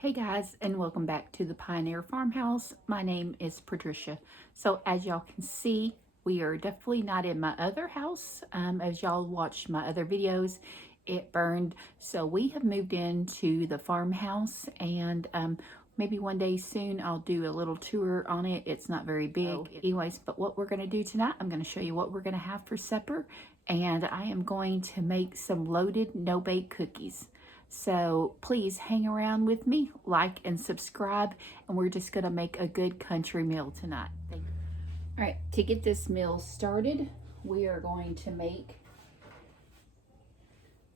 Hey guys, and welcome back to the Pioneer Farmhouse. My name is Patricia. So as y'all can see, we are definitely not in my other house. As y'all watched my other videos, it burned. So we have moved into the farmhouse, and maybe one day soon I'll do a little tour on it. It's not very big. Anyways, but what we're going to do tonight, I'm going to show you what we're going to have for supper. And I am going to make some loaded no-bake cookies. So please hang around with me, like and subscribe, and we're just gonna make a good country meal tonight. Thank you. All right, to get this meal started, we are going to make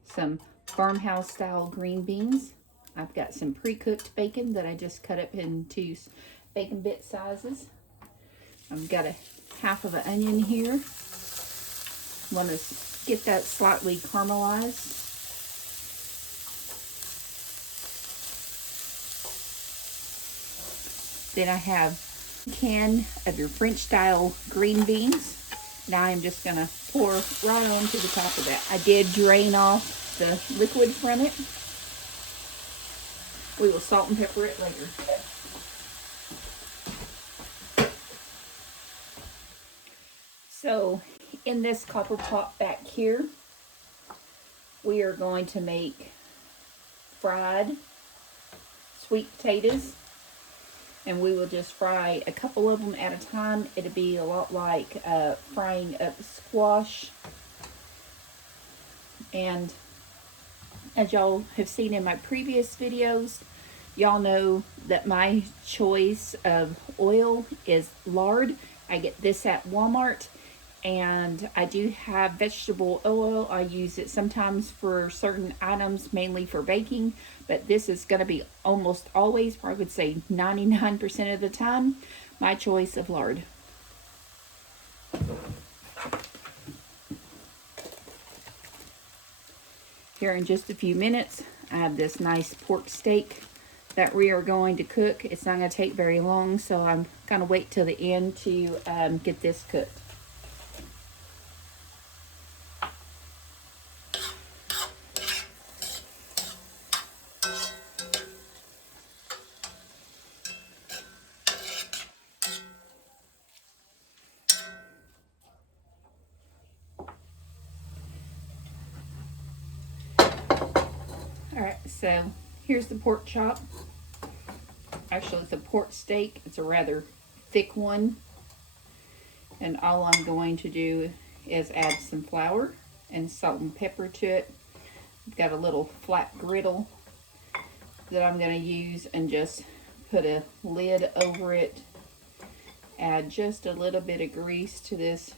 some farmhouse style green beans. I've got some pre-cooked bacon that I just cut up into bacon bit sizes. I've got a half of an onion here. Want to get that slightly caramelized. Then I have a can of your French style green beans. Now I'm just going to pour right onto the top of that. I did drain off the liquid from it. We will salt and pepper it later. So in this copper pot back here, we are going to make fried sweet potatoes. And we will just fry a couple of them at a time. It'll be a lot like frying up squash. And as y'all have seen in my previous videos, y'all know that my choice of oil is lard. I get this at Walmart. And I do have vegetable oil. I use it sometimes for certain items, mainly for baking, but this is going to be almost always, or I would say 99% of the time, my choice of lard. Here in just a few minutes, I have this nice pork steak that we are going to cook. It's not going to take very long, so I'm going to wait till the end to get this cooked. Alright, so here's the pork chop. Actually, it's a pork steak. It's a rather thick one. And all I'm going to do is add some flour and salt and pepper to it. I've got a little flat griddle that I'm going to use and just put a lid over it. Add just a little bit of grease to this.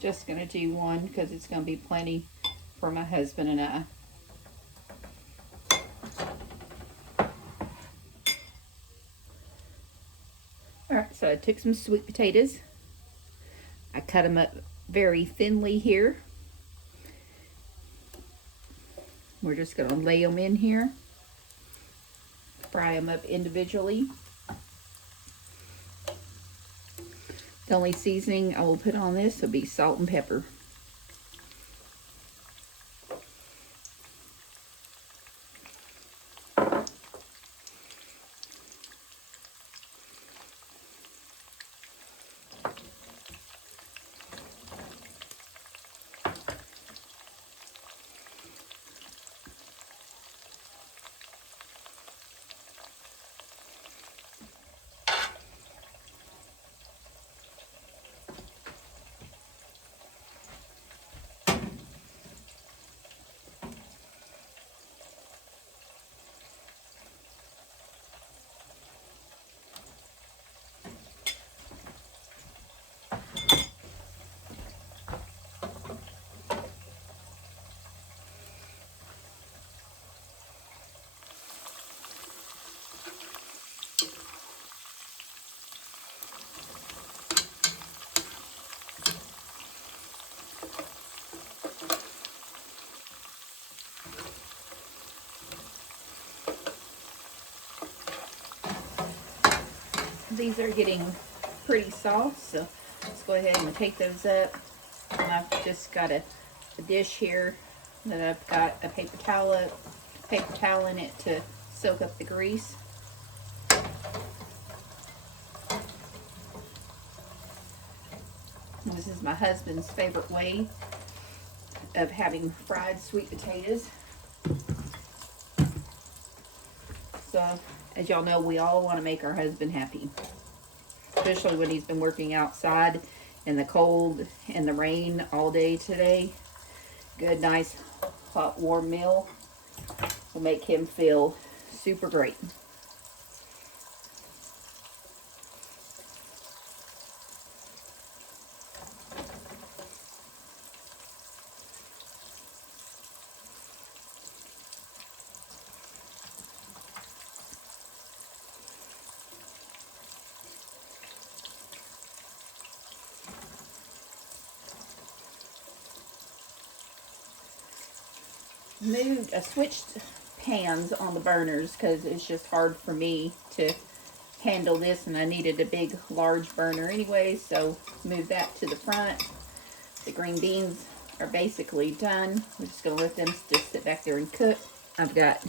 Just going to do one because it's going to be plenty for my husband and I. Alright, so I took some sweet potatoes. I cut them up very thinly here. We're just going to lay them in here. Fry them up individually. The only seasoning I will put on this will be salt and pepper. These are getting pretty soft, so Let's go ahead and take those up. And I've just got a dish here that I've got a paper towel in it to soak up the grease. And this is my husband's favorite way of having fried sweet potatoes. So, as y'all know, we all want to make our husband happy, especially when he's been working outside in the cold and the rain all day today. Good, nice, hot, warm meal will make him feel super great. I switched pans on the burners because it's just hard for me to handle this, and I needed a big large burner anyway, so move that to the front. The green beans are basically done. We're just going to let them just sit back there and cook. I've got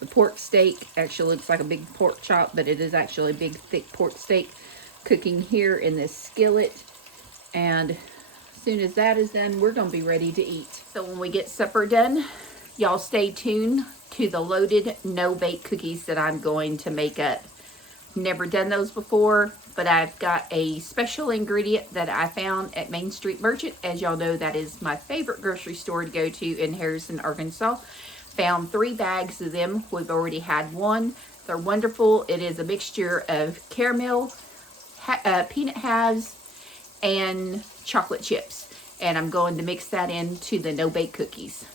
the pork steak. Actually looks like a big pork chop, but it is actually a big thick pork steak cooking here in this skillet. And as soon as that is done, we're going to be ready to eat. So when we get supper done, y'all stay tuned to the loaded no-bake cookies that I'm going to make up. Never done those before, but I've got a special ingredient that I found at Main Street Merchant. As y'all know, that is my favorite grocery store to go to in Harrison, Arkansas. Found 3 bags of them. We've already had one. They're wonderful. It is a mixture of caramel, peanut halves, and chocolate chips. And I'm going to mix that into the no-bake cookies.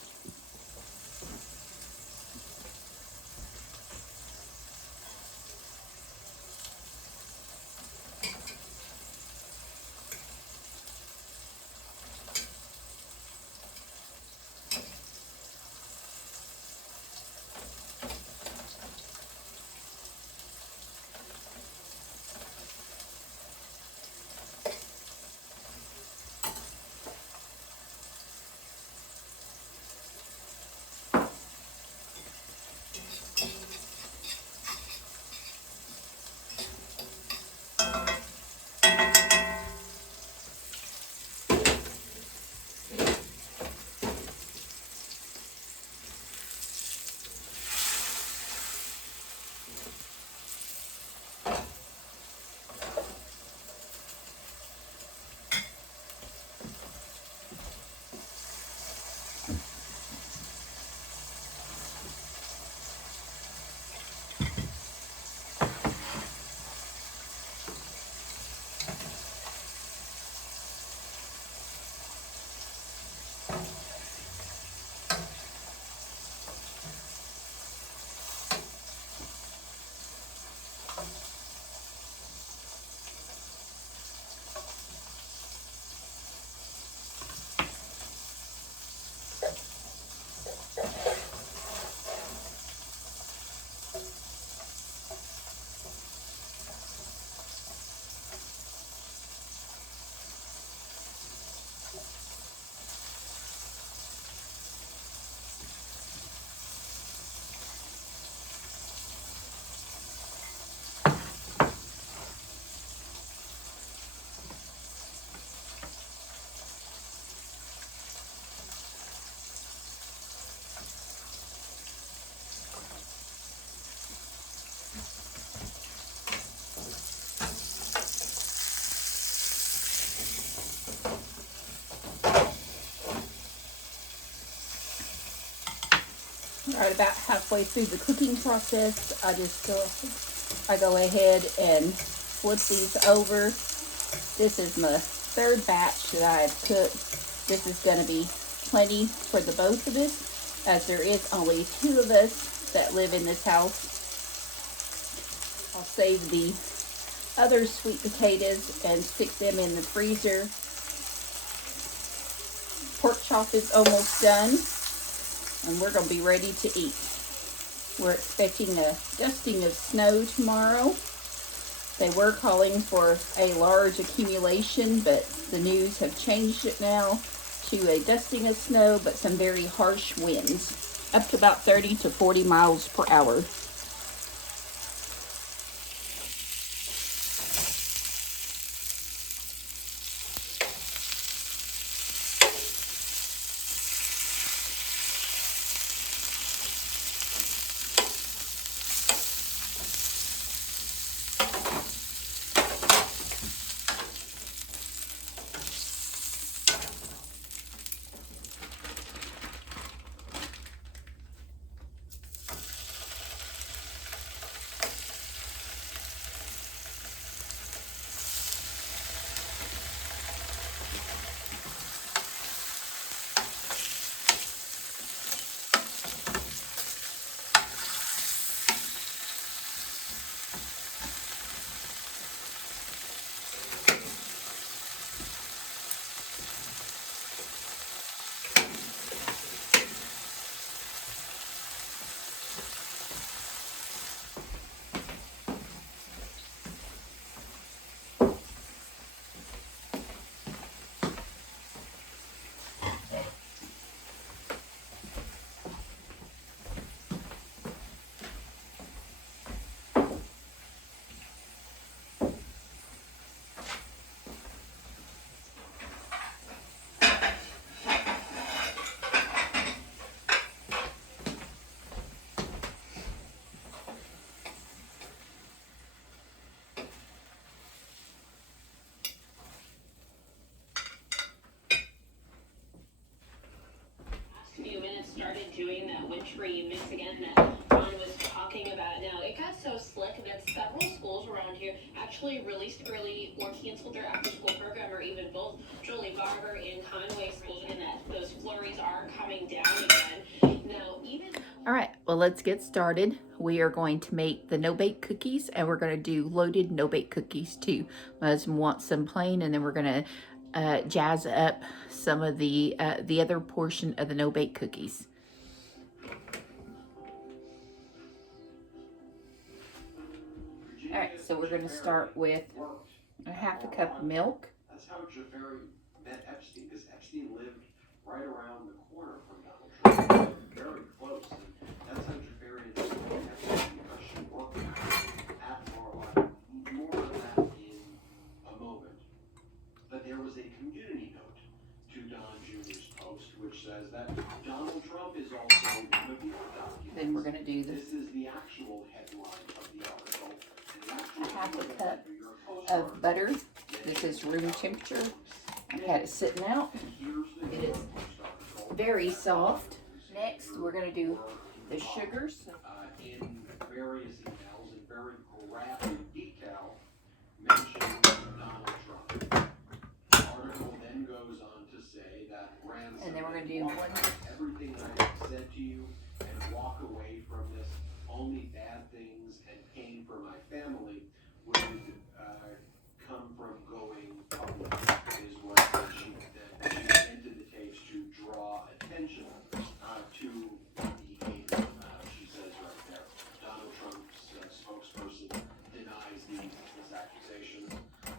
Alright, about halfway through the cooking process, I go ahead and flip these over. This is my 3rd batch that I've cooked. This is going to be plenty for the both of us, as there is only 2 of us that live in this house. I'll save the other sweet potatoes and stick them in the freezer. Pork chop is almost done, and we're going to be ready to eat. We're expecting a dusting of snow tomorrow, They were calling for a large accumulation, but the news have changed it now to a dusting of snow, but some very harsh winds, up to about 30 to 40 miles per hour. Few minutes started doing that wintry mix again that Ron was talking about. Now, it got so slick that several schools around here actually released early or canceled their after-school program, or even both. Julie Barber and Conway schools, and that those flurries are coming down again. Now, even... All right, well, let's get started. We are going to make the no-bake cookies, and we're going to do loaded no-bake cookies too. My husband wants some plain, and then we're going to jazz up some of the other portion of the no-bake cookies. All right, so we're going to start with a half a cup of milk. That's how Jafari met Epstein, because Epstein lived right around the corner from Donald Trump, very close. And that's how Jafari and Epstein, because she worked at Mar-a-Lago. More of that in a moment. But there was a community note to Don Jr.'s post, which says that Donald Trump is also one of your documents. Then we're going to do This is the actual headline of the article. a half a cup of butter. This is room temperature. I've had it sitting out. It is very soft. Next, we're going to do the sugars. In various emails in very graphic detail mentioning Donald Trump. The article then goes on to say that Ransom, And then we're going to do one. Everything I have said to you and walk away from this, only bad things and pain for my family would come from going public, is what she entered the tapes to draw attention to the behavior. She says right there, Donald Trump's spokesperson denies these accusations,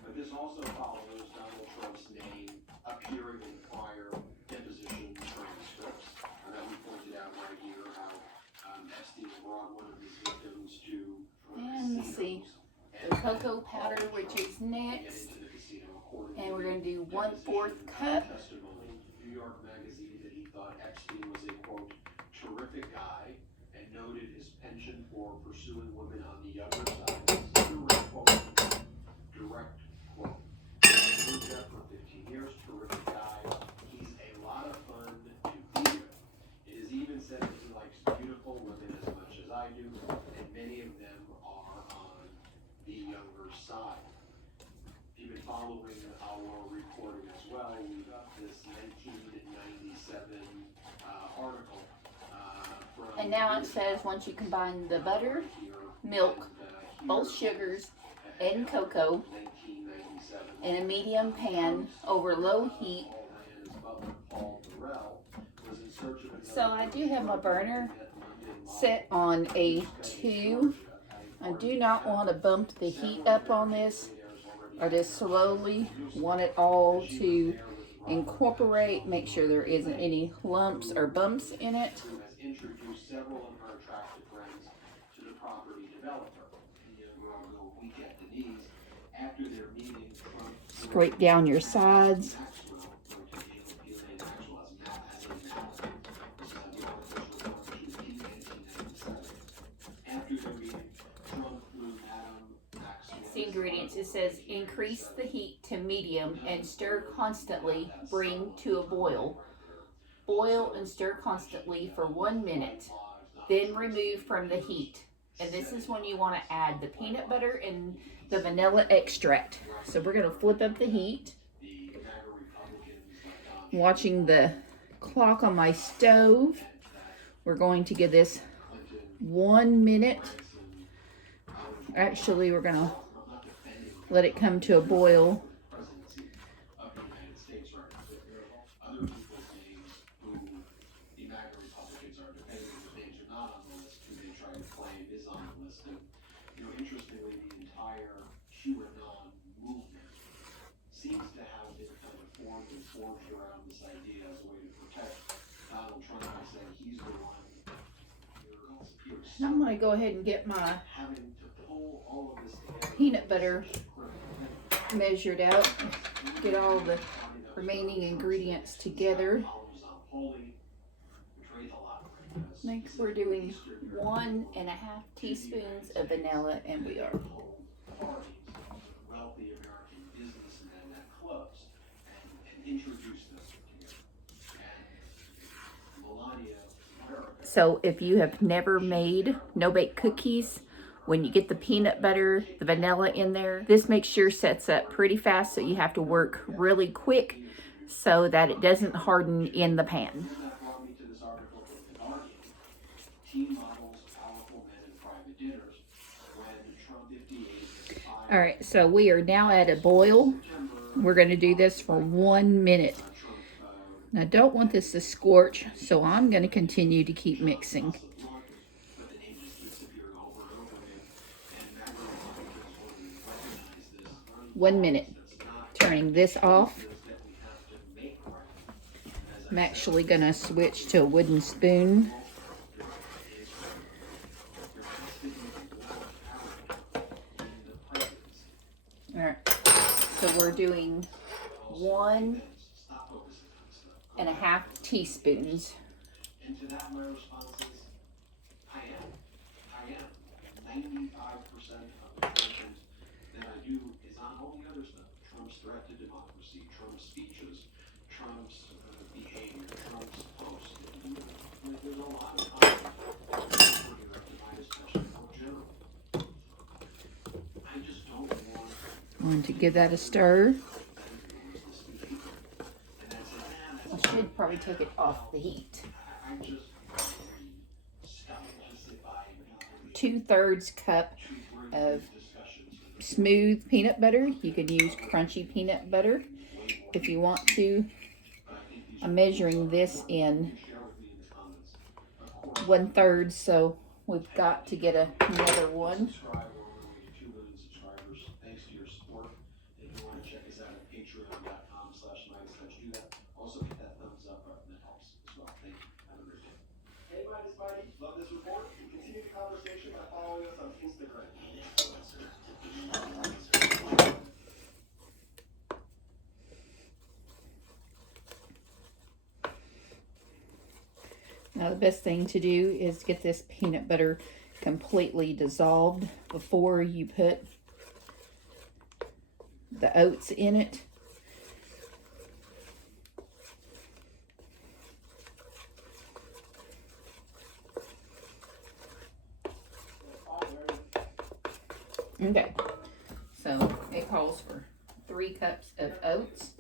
but this also follows Donald Trump's name appearing in prior deposition transcripts that we pointed out right here, how Epstein brought one of his victims to And let's see, the cocoa powder, which is next. And we're going to do 1/4 cup. New York Magazine that he thought Epstein was a, quote, terrific guy, and noted his penchant for pursuing women on the younger side. This is a direct quote. Direct quote. He lived there for 15 years, terrific guy. He's a lot of fun to be with. It is even said that he likes beautiful women as much as I do, and many of them are on the younger side. If you've been following our reporting as well, we got this 1997 article from... And now it says once you combine the butter, milk, both sugars, and cocoa in a medium pan over low heat. So I do have my burner set on a 2. I do not want to bump the heat up on this. I just slowly want it all to incorporate, make sure there isn't any lumps or bumps in it. Introduced several of her attractive friends to the property developer. We'll go week at Denise. After their meeting, Trump Scrape down your sides. The ingredients, it says increase the heat to medium and stir constantly, bring to a boil. Boil and stir constantly for 1 minute, then remove from the heat. And this is when you want to add the peanut butter and the vanilla extract. So we're going to flip up the heat. Watching the clock on my stove. We're going to give this 1 minute. Actually, we're going to let it come to a boil. I'm going to go ahead and get my peanut butter measured out. Get all the remaining ingredients together. I think we're doing 1.5 teaspoons of vanilla, and we are. So if you have never made no-bake cookies, when you get the peanut butter, the vanilla in there, this mixture sets up pretty fast, so you have to work really quick so that it doesn't harden in the pan. All right, so we are now at a boil. We're going to do this for 1 minute. I don't want this to scorch, so I'm going to continue to keep mixing. 1 minute. Turning this off. I'm actually going to switch to a wooden spoon. All right, so we're doing 1.5 teaspoons. And to that, my response is, I am. 95% of the content that I do is on all the other stuff. Trump's threat to democracy, Trump's speeches, Trump's behavior, Trump's posts. There's a lot of content I just don't want to give that a stir. I should probably take it off the heat. 2/3 cup of smooth peanut butter. You could use crunchy peanut butter if you want to. I'm measuring this in 1/3, so we've got to get another one. Love this report and continue the conversation by following us on Instagram. Now the best thing to do is get this peanut butter completely dissolved before you put the oats in it. Okay, so it calls for 3 cups of oats.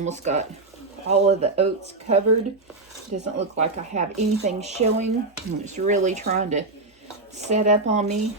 almost got all of the oats covered. Doesn't look like I have anything showing. It's really trying to set up on me.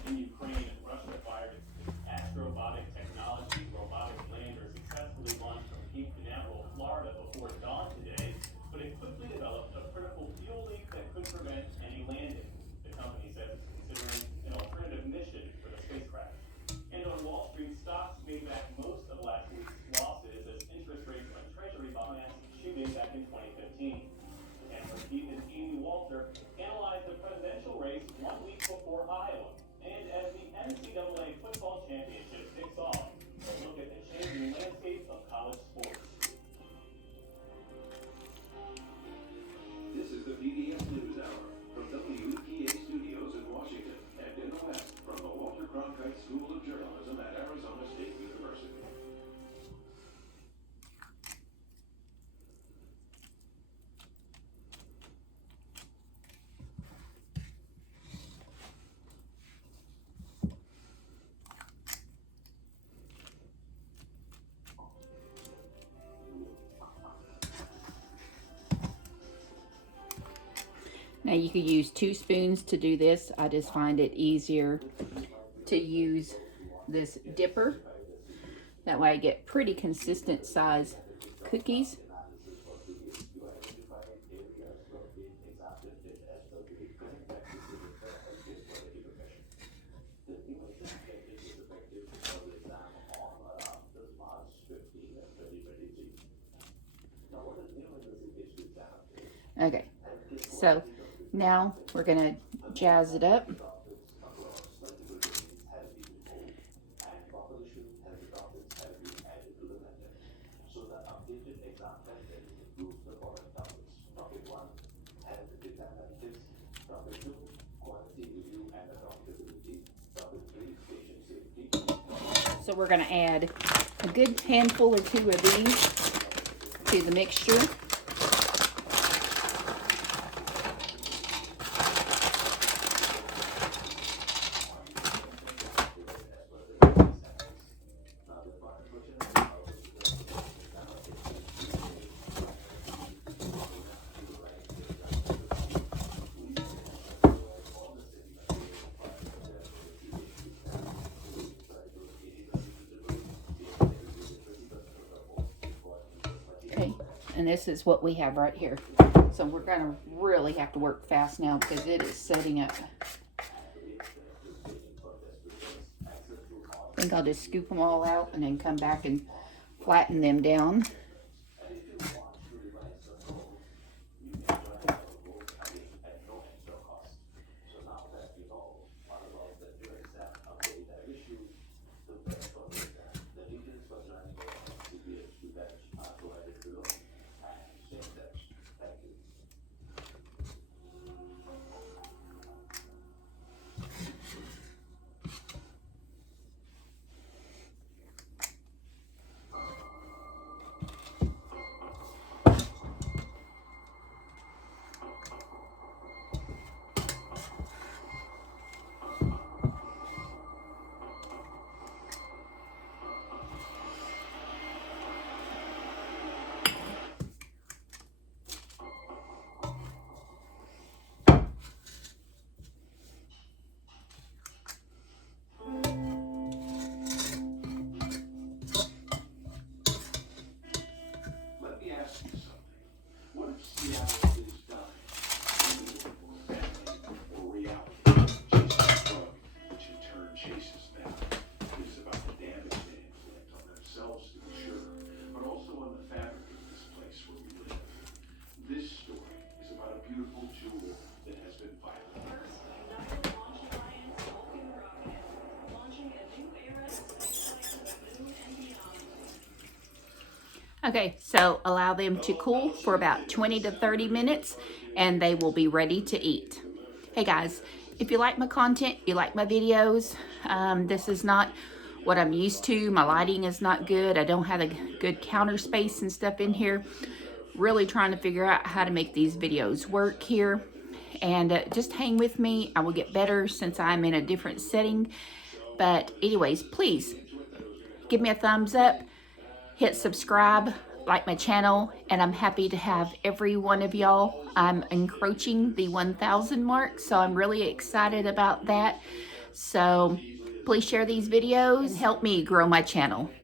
This is the PBS News Hour from WEPA Studios in Washington and in the West from the Walter Cronkite School of Journalism at Arizona State University. Now you could use 2 spoons to do this. I just find it easier to use this dipper. That way I get pretty consistent size cookies. Okay, so now we're gonna jazz it up. So we're gonna add a good handful or 2 of these to the mixture. And this is what we have right here. So we're going to really have to work fast now because it is setting up. I think I'll just scoop them all out and then come back and flatten them down. Okay, so allow them to cool for about 20 to 30 minutes and they will be ready to eat. Hey guys, if you like my content, you like my videos, this is not what I'm used to. My lighting is not good. I don't have a good counter space and stuff in here. Really trying to figure out how to make these videos work here. And just hang with me. I will get better since I'm in a different setting. But anyways, please give me a thumbs up. Hit subscribe, like my channel, and I'm happy to have every one of y'all. I'm encroaching the 1,000 mark, so I'm really excited about that. So please share these videos and help me grow my channel.